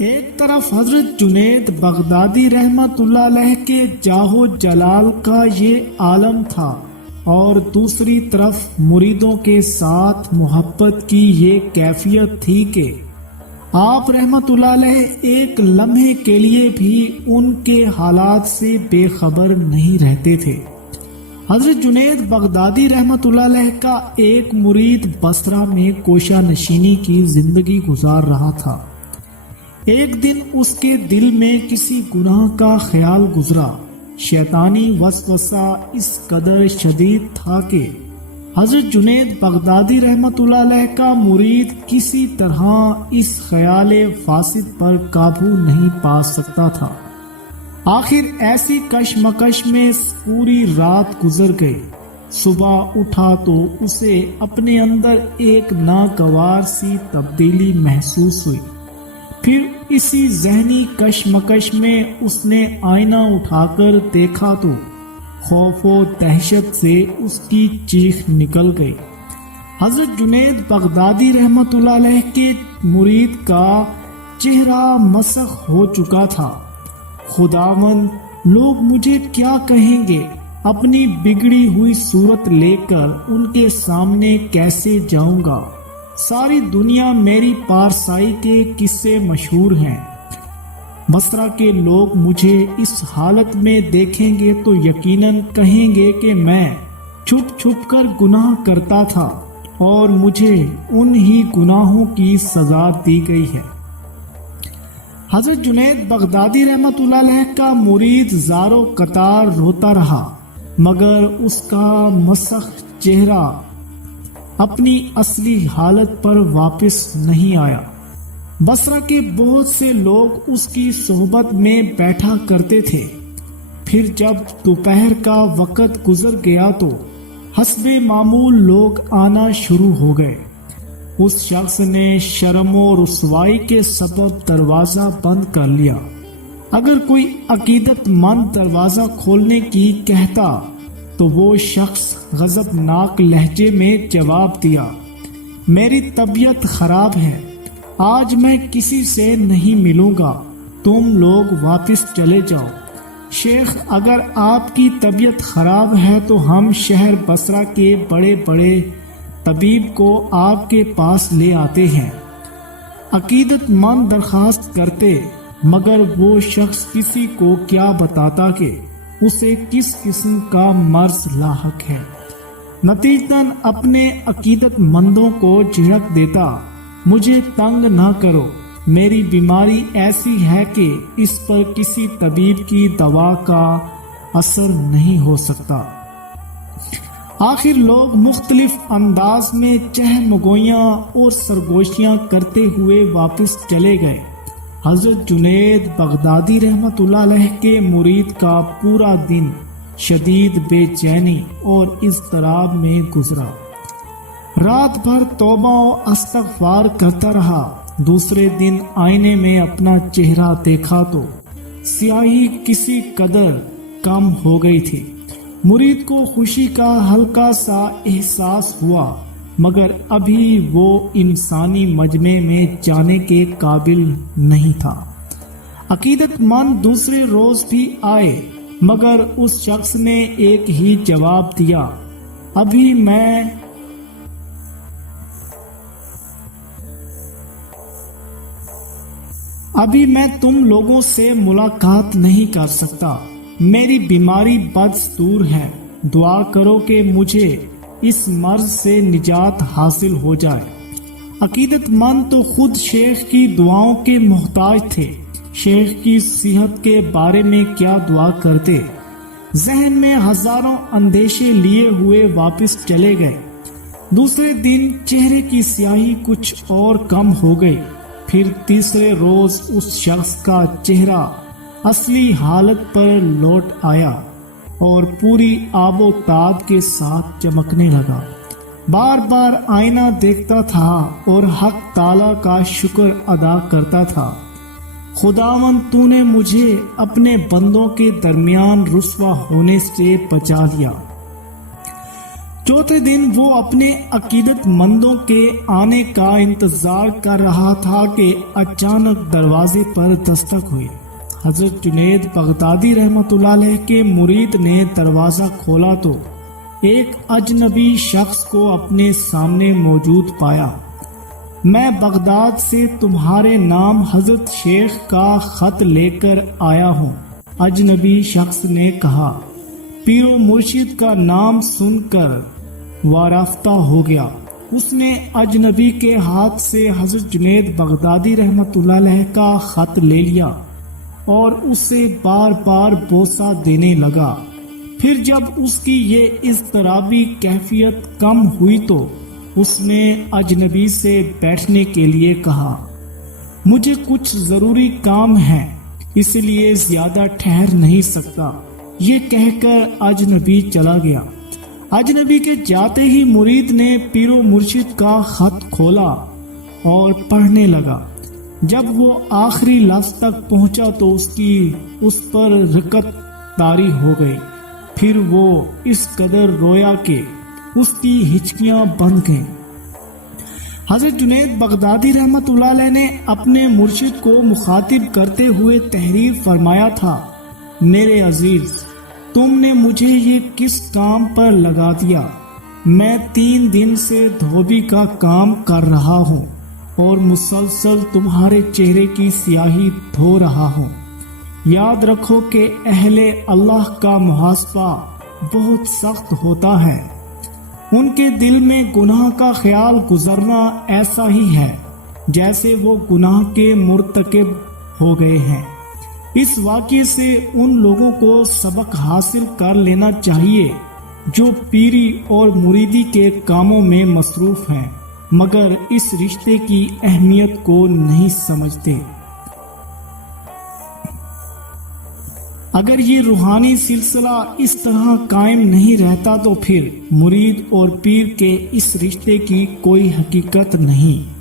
ایک طرف حضرت جنید بغدادی رحمت اللہ علیہ کے جاہ و جلال کا یہ عالم تھا، اور دوسری طرف مریدوں کے ساتھ محبت کی یہ کیفیت تھی کہ آپ رحمت اللہ علیہ ایک لمحے کے لیے بھی ان کے حالات سے بے خبر نہیں رہتے تھے۔ حضرت جنید بغدادی رحمت اللہ علیہ کا ایک مرید بصرہ میں کوشہ نشینی کی زندگی گزار رہا تھا۔ ایک دن اس کے دل میں کسی گناہ کا خیال گزرا۔ شیطانی وسوسہ اس قدر شدید تھا کہ حضرت جنید بغدادی رحمت اللہ علیہ کا مرید کسی طرح اس خیال فاسد پر قابو نہیں پا سکتا تھا۔ آخر ایسی کشمکش میں پوری رات گزر گئی۔ صبح اٹھا تو اسے اپنے اندر ایک ناگوار سی تبدیلی محسوس ہوئی۔ پھر اسی ذہنی کشمکش میں اس نے آئینہ اٹھا کر دیکھا تو خوف و دہشت سے اس کی چیخ نکل گئی۔ حضرت جنید بغدادی رحمت اللہ علیہ کے مرید کا چہرہ مسخ ہو چکا تھا۔ خداوند، لوگ مجھے کیا کہیں گے؟ اپنی بگڑی ہوئی صورت لے کر ان کے سامنے کیسے جاؤں گا؟ ساری دنیا میری پارسائی کے قصے مشہور ہیں۔ بصرہ کے لوگ مجھے اس حالت میں دیکھیں گے تو یقیناً کہیں گے کہ میں چھپ چھپ کر گناہ کرتا تھا اور مجھے انہی گناہوں کی سزا دی گئی ہے۔ حضرت جنید بغدادی رحمت اللہ علیہ کا مرید زارو قطار روتا رہا، مگر اس کا مسخ چہرہ اپنی اصلی حالت پر واپس نہیں آیا۔ بصرہ کے بہت سے لوگ اس کی صحبت میں بیٹھا کرتے تھے۔ پھر جب دوپہر کا وقت گزر گیا تو حسب معمول لوگ آنا شروع ہو گئے۔ اس شخص نے شرم و رسوائی کے سبب دروازہ بند کر لیا۔ اگر کوئی عقیدت مند دروازہ کھولنے کی کہتا تو وہ شخص غضبناک لہجے میں جواب دیا، میری طبیعت خراب ہے، آج میں کسی سے نہیں ملوں گا، تم لوگ واپس چلے جاؤ۔ شیخ، اگر آپ کی طبیعت خراب ہے تو ہم شہر بصرہ کے بڑے بڑے طبیب کو آپ کے پاس لے آتے ہیں۔ عقیدت مند درخواست کرتے، مگر وہ شخص کسی کو کیا بتاتا کہ اسے کس قسم کا مرض لاحق ہے۔ نتیجتاً اپنے عقیدت مندوں کو جھڑک دیتا، مجھے تنگ نہ کرو، میری بیماری ایسی ہے کہ اس پر کسی طبیب کی دوا کا اثر نہیں ہو سکتا۔ آخر لوگ مختلف انداز میں چہمگوئیاں اور سرگوشیاں کرتے ہوئے واپس چلے گئے۔ حضرت جنید بغدادی رحمت اللہ علیہ کے مرید کا پورا دن شدید بے چینی اور اضطراب میں گزرا۔ رات بھر توبہ و استغفار کرتا رہا۔ دوسرے دن آئینے میں اپنا چہرہ دیکھا تو سیاہی کسی قدر کم ہو گئی تھی۔ مرید کو خوشی کا ہلکا سا احساس ہوا، مگر ابھی وہ انسانی مجمع میں جانے کے قابل نہیں تھا۔ عقیدت مند دوسرے روز بھی آئے، مگر اس شخص نے ایک ہی جواب دیا، ابھی میں تم لوگوں سے ملاقات نہیں کر سکتا، میری بیماری بدستور ہے، دعا کرو کہ مجھے اس مرض سے نجات حاصل ہو جائے۔ عقیدت مند تو خود شیخ کی دعاؤں کے محتاج تھے، شیخ کی صحت کے بارے میں کیا دعا کرتے؟ ذہن میں ہزاروں اندیشے لیے ہوئے واپس چلے گئے۔ دوسرے دن چہرے کی سیاہی کچھ اور کم ہو گئی۔ پھر تیسرے روز اس شخص کا چہرہ اصلی حالت پر لوٹ آیا اور پوری آب و تاب کے ساتھ چمکنے لگا۔ بار بار آئینہ دیکھتا تھا اور حق تعالی کا شکر ادا کرتا تھا، خداوند تو نے مجھے اپنے بندوں کے درمیان رسوا ہونے سے بچا لیا۔ چوتھے دن وہ اپنے عقیدت مندوں کے آنے کا انتظار کر رہا تھا کہ اچانک دروازے پر دستک ہوئی۔ حضرت جنید بغدادی رحمت اللہ علیہ کے مرید نے دروازہ کھولا تو ایک اجنبی شخص کو اپنے سامنے موجود پایا۔ میں بغداد سے تمہارے نام حضرت شیخ کا خط لے کر آیا ہوں، اجنبی شخص نے کہا۔ پیر و مرشد کا نام سن کر وارفتہ ہو گیا۔ اس نے اجنبی کے ہاتھ سے حضرت جنید بغدادی رحمت اللہ علیہ کا خط لے لیا اور اسے بار بار بوسہ دینے لگا۔ پھر جب اس کی یہ اضطرابی کیفیت کم ہوئی تو اس نے اجنبی سے بیٹھنے کے لیے کہا۔ مجھے کچھ ضروری کام ہے، اس لیے زیادہ ٹھہر نہیں سکتا، یہ کہہ کر اجنبی چلا گیا۔ اجنبی کے جاتے ہی مرید نے پیر و مرشد کا خط کھولا اور پڑھنے لگا۔ جب وہ آخری لفظ تک پہنچا تو اس پر رکت طاری ہو گئی۔ پھر وہ اس قدر رویا کہ اس کی ہچکیاں بند گئیں۔ حضرت جنید بغدادی رحمت اللہ علیہ نے اپنے مرشد کو مخاطب کرتے ہوئے تحریر فرمایا تھا، میرے عزیز، تم نے مجھے یہ کس کام پر لگا دیا؟ میں 3 دن سے دھوبی کا کام کر رہا ہوں اور مسلسل تمہارے چہرے کی سیاہی دھو رہا ہوں۔ یاد رکھو کہ اہل اللہ کا محاسبہ بہت سخت ہوتا ہے۔ ان کے دل میں گناہ کا خیال گزرنا ایسا ہی ہے جیسے وہ گناہ کے مرتکب ہو گئے ہیں۔ اس واقعے سے ان لوگوں کو سبق حاصل کر لینا چاہیے جو پیری اور مریدی کے کاموں میں مصروف ہیں مگر اس رشتے کی اہمیت کو نہیں سمجھتے۔ اگر یہ روحانی سلسلہ اس طرح قائم نہیں رہتا تو پھر مرید اور پیر کے اس رشتے کی کوئی حقیقت نہیں۔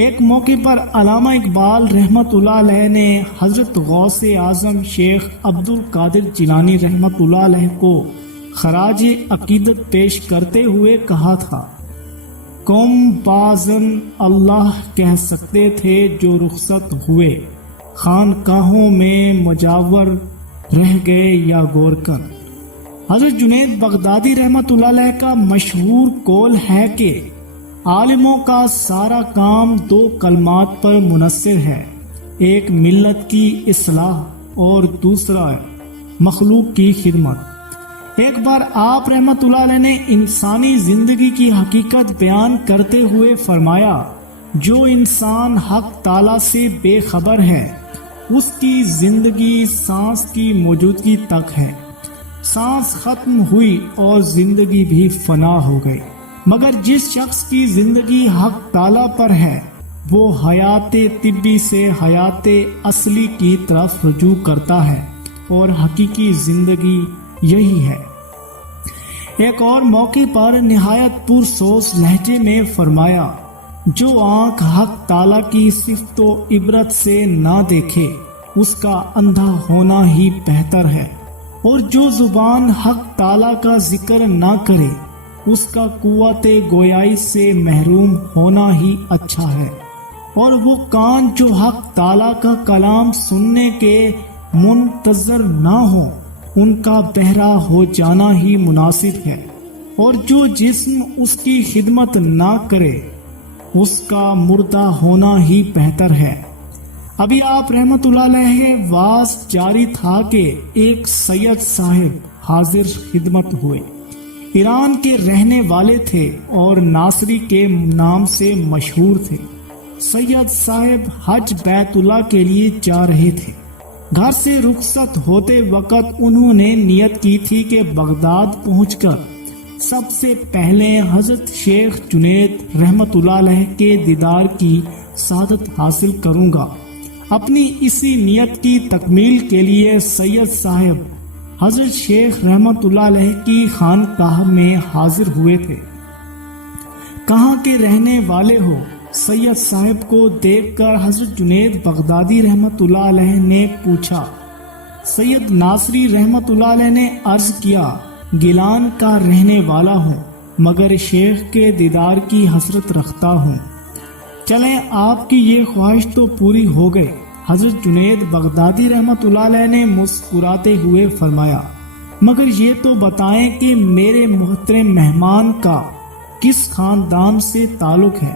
ایک موقع پر علامہ اقبال رحمت اللہ علیہ نے حضرت غوث اعظم شیخ عبد القادر جیلانی رحمت اللہ علیہ کو خراج عقیدت پیش کرتے ہوئے کہا تھا، قوم بازن اللہ کہہ سکتے تھے جو رخصت ہوئے، خانقاہوں میں مجاور رہ گئے یا گورکن۔ حضرت جنید بغدادی رحمت اللہ علیہ کا مشہور قول ہے کہ عالموں کا سارا کام 2 کلمات پر منحصر ہے، ایک ملت کی اصلاح اور دوسرا مخلوق کی خدمت۔ ایک بار آپ رحمت اللہ علیہ نے انسانی زندگی کی حقیقت بیان کرتے ہوئے فرمایا، جو انسان حق تعالی سے بے خبر ہے اس کی زندگی سانس کی موجودگی تک ہے، سانس ختم ہوئی اور زندگی بھی فنا ہو گئی، مگر جس شخص کی زندگی حق تعالی پر ہے وہ حیات طبی سے حیات اصلی کی طرف رجوع کرتا ہے اور حقیقی زندگی یہی ہے۔ ایک اور موقع پر نہایت پرسوس لہجے میں فرمایا، جو آنکھ حق تعالی کی صفت و عبرت سے نہ دیکھے اس کا اندھا ہونا ہی بہتر ہے، اور جو زبان حق تعالی کا ذکر نہ کرے اس کا قوت گویائی سے محروم ہونا ہی اچھا ہے، اور وہ کان جو حق تعالی کا کلام سننے کے منتظر نہ ہو ان کا بہرا ہو جانا ہی مناسب ہے، اور جو جسم اس کی خدمت نہ کرے اس کا مردہ ہونا ہی بہتر ہے۔ ابھی آپ رحمت اللہ علیہ واز جاری تھا کہ ایک سید صاحب حاضر خدمت ہوئے، ایران کے رہنے والے تھے اور ناصری کے نام سے مشہور تھے۔ سید صاحب حج بیت اللہ کے لیے جا رہے تھے۔ گھر سے رخصت ہوتے وقت انہوں نے نیت کی تھی کہ بغداد پہنچ کر سب سے پہلے حضرت شیخ جنید رحمت اللہ علیہ کے دیدار کی سعادت حاصل کروں گا۔ اپنی اسی نیت کی تکمیل کے لیے سید صاحب حضرت شیخ رحمت اللہ علیہ کی خانقاہ میں حاضر ہوئے تھے۔ کہاں کے رہنے والے ہو؟ سید صاحب کو دیکھ کر حضرت جنید بغدادی رحمت اللہ علیہ نے پوچھا۔ سید ناصری رحمت اللہ علیہ نے عرض کیا، گیلان کا رہنے والا ہوں۔ مگر شیخ کے دیدار کی حسرت رکھتا ہوں۔ چلیں آپ کی یہ خواہش تو پوری ہو گئی۔ حضرت جنید بغدادی رحمت اللہ علیہ نے مسکراتے ہوئے فرمایا، مگر یہ تو بتائیں کہ میرے محترم مہمان کا کس خاندان سے تعلق ہے؟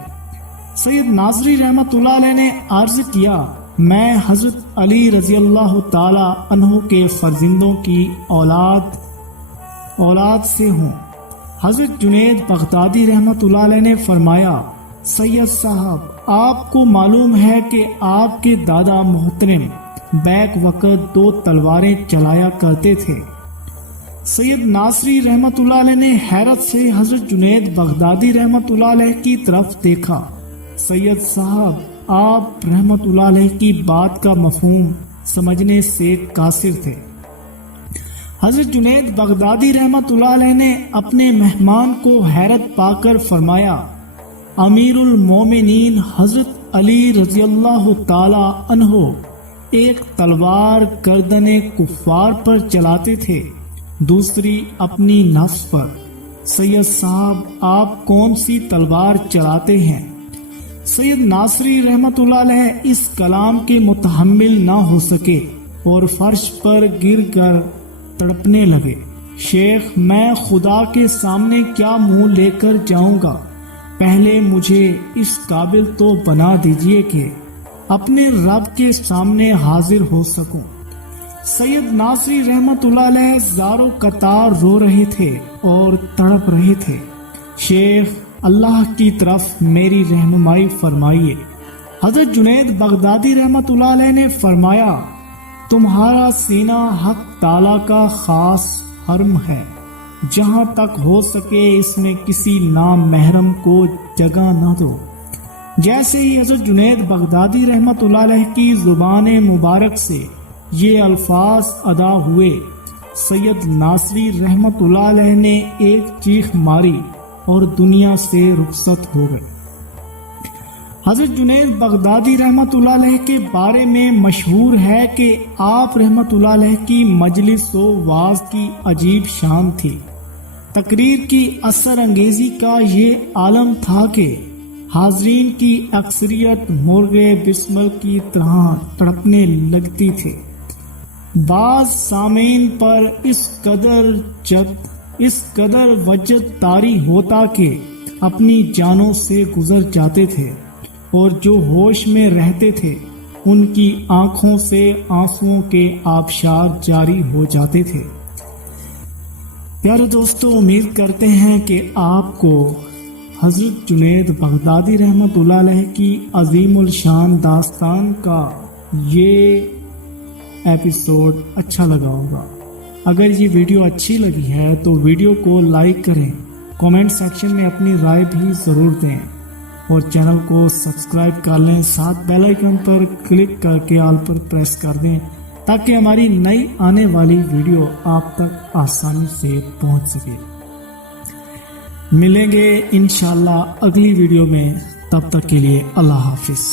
سید ناصری رحمت اللہ علیہ نے عرض کیا، میں حضرت علی رضی اللہ تعالی عنہ کے فرزندوں کی اولاد سے ہوں۔ حضرت جنید بغدادی رحمت اللہ علیہ نے فرمایا، سید صاحب، آپ کو معلوم ہے کہ آپ کے دادا محترم بیک وقت 2 تلواریں چلایا کرتے تھے۔ سید ناصری رحمت اللہ علیہ نے حیرت سے حضرت جنید بغدادی رحمت اللہ علیہ کی طرف دیکھا۔ سید صاحب، آپ رحمت اللہ علیہ کی بات کا مفہوم سمجھنے سے قاصر تھے۔ حضرت جنید بغدادی رحمت اللہ علیہ نے اپنے مہمان کو حیرت پا کر فرمایا، امیر المومنین حضرت علی رضی اللہ تعالی عنہ ایک تلوار گردن کفار پر چلاتے تھے، دوسری اپنی نفس پر۔ سید صاحب، آپ کون سی تلوار چلاتے ہیں؟ سید ناصری رحمت اللہ علیہ اس کلام کے متحمل نہ ہو سکے اور فرش پر گر کر تڑپنے لگے۔ شیخ، میں خدا کے سامنے کیا منہ لے کر جاؤں گا؟ پہلے مجھے اس قابل تو بنا دیجئے کہ اپنے رب کے سامنے حاضر ہو سکوں۔ سید ناصری رحمت اللہ علیہ زارو قطار رو رہے تھے اور تڑپ رہے تھے۔ شیخ، اللہ کی طرف میری رہنمائی فرمائیے۔ حضرت جنید بغدادی رحمت اللہ علیہ نے فرمایا، تمہارا سینہ حق تعالی کا خاص حرم ہے، جہاں تک ہو سکے اس میں کسی نامحرم کو جگہ نہ دو۔ جیسے ہی حضرت جنید بغدادی رحمت اللہ علیہ کی زبان مبارک سے یہ الفاظ ادا ہوئے، سید ناصری رحمت اللہ علیہ نے ایک چیخ ماری اور دنیا سے رخصت ہو گئے۔ حضرت جنید بغدادی رحمت اللہ علیہ کے بارے میں مشہور ہے کہ آپ رحمت اللہ علیہ کی مجلس و واعظ کی عجیب شان تھی۔ تقریر کی اثر انگیزی کا یہ عالم تھا کہ حاضرین کی اکثریت مرغے بسمل کی طرح تڑپنے لگتی تھی۔ بعض سامعین پر اس قدر وجد طاری ہوتا کہ اپنی جانوں سے گزر جاتے تھے، اور جو ہوش میں رہتے تھے ان کی آنکھوں سے آنسوؤں کے آبشار جاری ہو جاتے تھے۔ پیارے دوستو، امید کرتے ہیں کہ آپ کو حضرت جنید بغدادی رحمت اللہ علیہ کی عظیم الشان داستان کا یہ ایپیسوڈ اچھا لگا ہوگا۔ اگر یہ ویڈیو اچھی لگی ہے تو ویڈیو کو لائک کریں، کامنٹ سیکشن میں اپنی رائے بھی ضرور دیں، اور چینل کو سبسکرائب کر لیں، ساتھ بیل آئیکن پر کلک کر کے آل پر پریس کر دیں تاکہ ہماری نئی آنے والی ویڈیو آپ تک آسانی سے پہنچ سکے۔ ملیں گے انشاءاللہ اگلی ویڈیو میں، تب تک کے لیے اللہ حافظ۔